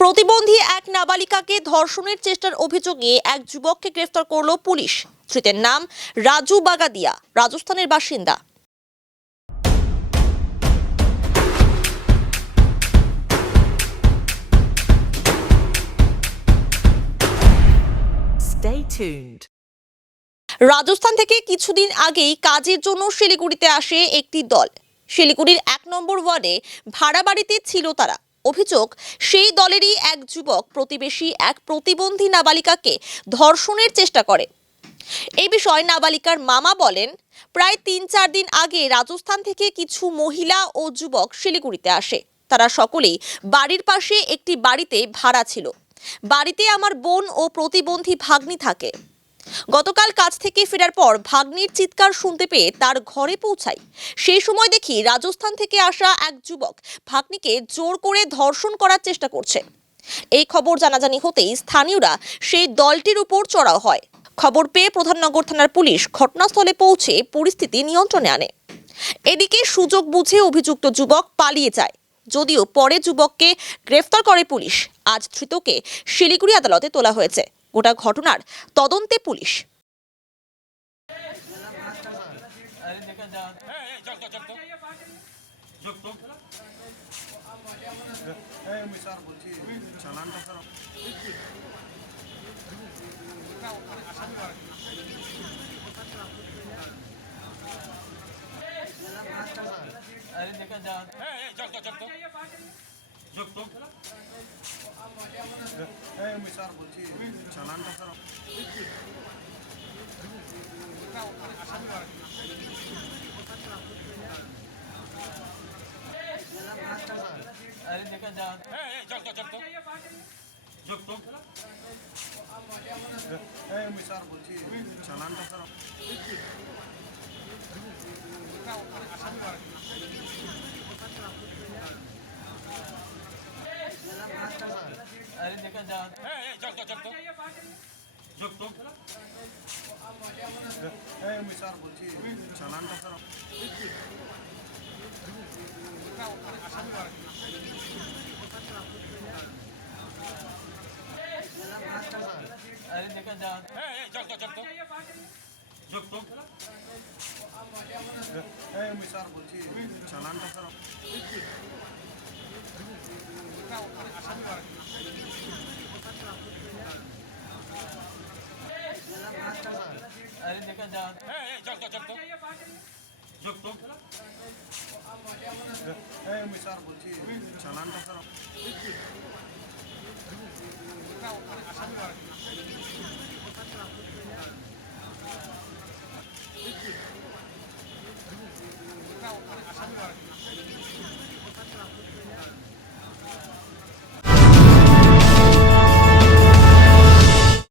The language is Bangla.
প্রতিবন্ধী এক নাবালিকাকে ধর্ষণের চেষ্টার অভিযোগে এক যুবককে গ্রেফতার করল পুলিশ। ধৃতের নাম রাজু বাগাদিয়া, রাজস্থানের বাসিন্দা। Stay tuned. রাজস্থান থেকে কিছুদিন আগেই কাজের জন্য শিলিগুড়িতে আসে একটি দল। শিলিগুড়ির ১ নম্বর ওয়ার্ডে ভাড়া বাড়িতে ছিল তারা। অভিযোগ, সেই দলেরই এক যুবক প্রতিবেশী এক প্রতিবন্ধী নাবালিকাকে ধর্ষণের চেষ্টা করে। এই বিষয়ে নাবালিকার মামা বলেন, প্রায় ৩-৪ দিন আগে রাজস্থান থেকে কিছু মহিলা ও যুবক শিলিগুড়িতে আসে। তারা সকলেই বাড়ির পাশে একটি বাড়িতে ভাড়া ছিল। বাড়িতে আমার বোন ও প্রতিবন্ধী ভাগ্নি থাকে। গতকাল কাজ থেকে ফেরার পর ভাগ্নির চিৎকার শুনতে পেয়ে তার ঘরে পৌঁছাই। সেই সময় দেখি রাজস্থান থেকে আসা এক যুবক ভাগ্নিকে জোর করে ধর্ষণ করার চেষ্টা করছে। এই খবর জানাজানি হতেই স্থানীয়রা সেই দলটির উপর চড়াও হয়। খবর পেয়ে প্রধাননগর থানার পুলিশ ঘটনাস্থলে পৌঁছে পরিস্থিতি নিয়ন্ত্রণে আনে। এদিকে সুযোগ বুঝে অভিযুক্ত যুবক পালিয়ে যায়, যদিও পরে যুবককে গ্রেফতার করে পুলিশ। আজ ধৃতকে শিলিগুড়ি আদালতে তোলা হয়েছে। গোটা ঘটনার তদন্তে পুলিশ।